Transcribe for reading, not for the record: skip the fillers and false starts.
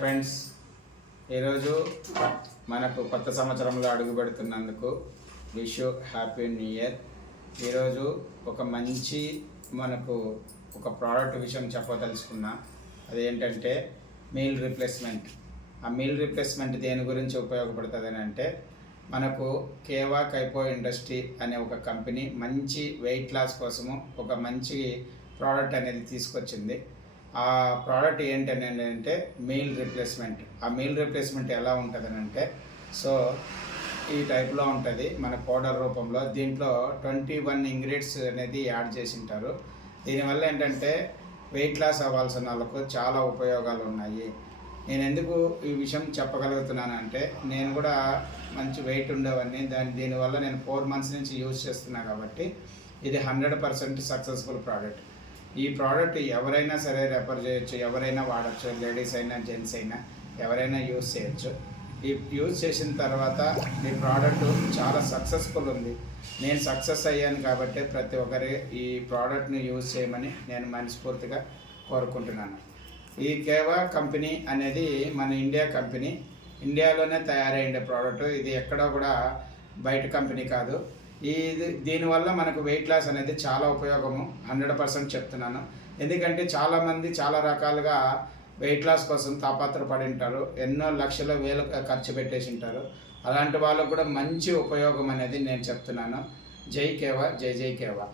Friends, ఈరోజు మనకు కొత్త సంవత్సరంలో అడుగు పెడుతున్నందుకు wish you happy new year. ఈరోజు ఒక మంచి మనకు ఒక ప్రోడక్ట్ విషయం చెప్పదలుచుకున్నా. అదేంటంటే మీల్ రీప్లేస్మెంట్. ఆ మీల్ రీప్లేస్మెంట్ దేని గురించి ఉపయోగపడుతుంది అని అంటే, మనకు కేవా కైపో ఇండస్ట్రీ అనే ఒక కంపెనీ మంచి వెయిట్ లాస్ కోసము ఒక మంచి ప్రోడక్ట్ అనేది తీసుకొచ్చింది. ఆ ప్రోడక్ట్ ఏంటని అంటే మీల్ రీప్లేస్మెంట్. ఆ మీల్ రీప్లేస్మెంట్ ఎలా ఉంటుందని అంటే, సో ఈ టైప్లో ఉంటుంది మన పౌడర్ రూపంలో. దీంట్లో 21 ఇంగ్రీడియంట్స్ అనేది యాడ్ చేసి ఉంటారు. దీనివల్ల ఏంటంటే వెయిట్ లాస్ అవ్వాల్సిన వాళ్ళకు చాలా ఉపయోగాలు ఉన్నాయి. నేను ఎందుకు ఈ విషయం చెప్పగలుగుతున్నానంటే, నేను కూడా మంచి వెయిట్ ఉండేవాడిని. దీనివల్ల నేను 4 months నుంచి యూజ్ చేస్తున్నా కాబట్టి ఇది 100% సక్సెస్ఫుల్ ప్రోడక్ట్. ఈ ప్రోడక్ట్ ఎవరైనా సరే రెఫర్ చేయొచ్చు, ఎవరైనా వాడచ్చు, లేడీస్ అయినా జెంట్స్ అయినా ఎవరైనా యూజ్ చేయొచ్చు. ఈ యూజ్ చేసిన తర్వాత ఈ ప్రోడక్ట్ చాలా సక్సెస్ఫుల్ ఉంది. నేను సక్సెస్ అయ్యాను కాబట్టి ప్రతి ఒక్కరి ఈ ప్రోడక్ట్ని యూజ్ చేయమని నేను మనస్ఫూర్తిగా కోరుకుంటున్నాను. ఈ కేవా కంపెనీ అనేది మన ఇండియా కంపెనీ, ఇండియాలోనే తయారైన ప్రోడక్ట్. ఇది ఎక్కడా కూడా బయట కంపెనీ కాదు. దీనివల్ల మనకు వెయిట్ లాస్ అనేది చాలా ఉపయోగము, 100% చెప్తున్నాను. ఎందుకంటే చాలామంది చాలా రకాలుగా వెయిట్ లాస్ కోసం తాపత్రపడి ఉంటారు, ఎన్నో లక్షల వేలు ఖర్చు పెట్టేసి ఉంటారు. అలాంటి వాళ్ళకు కూడా మంచి ఉపయోగం అనేది నేను చెప్తున్నాను. జై కేవా, జై జై కేవా.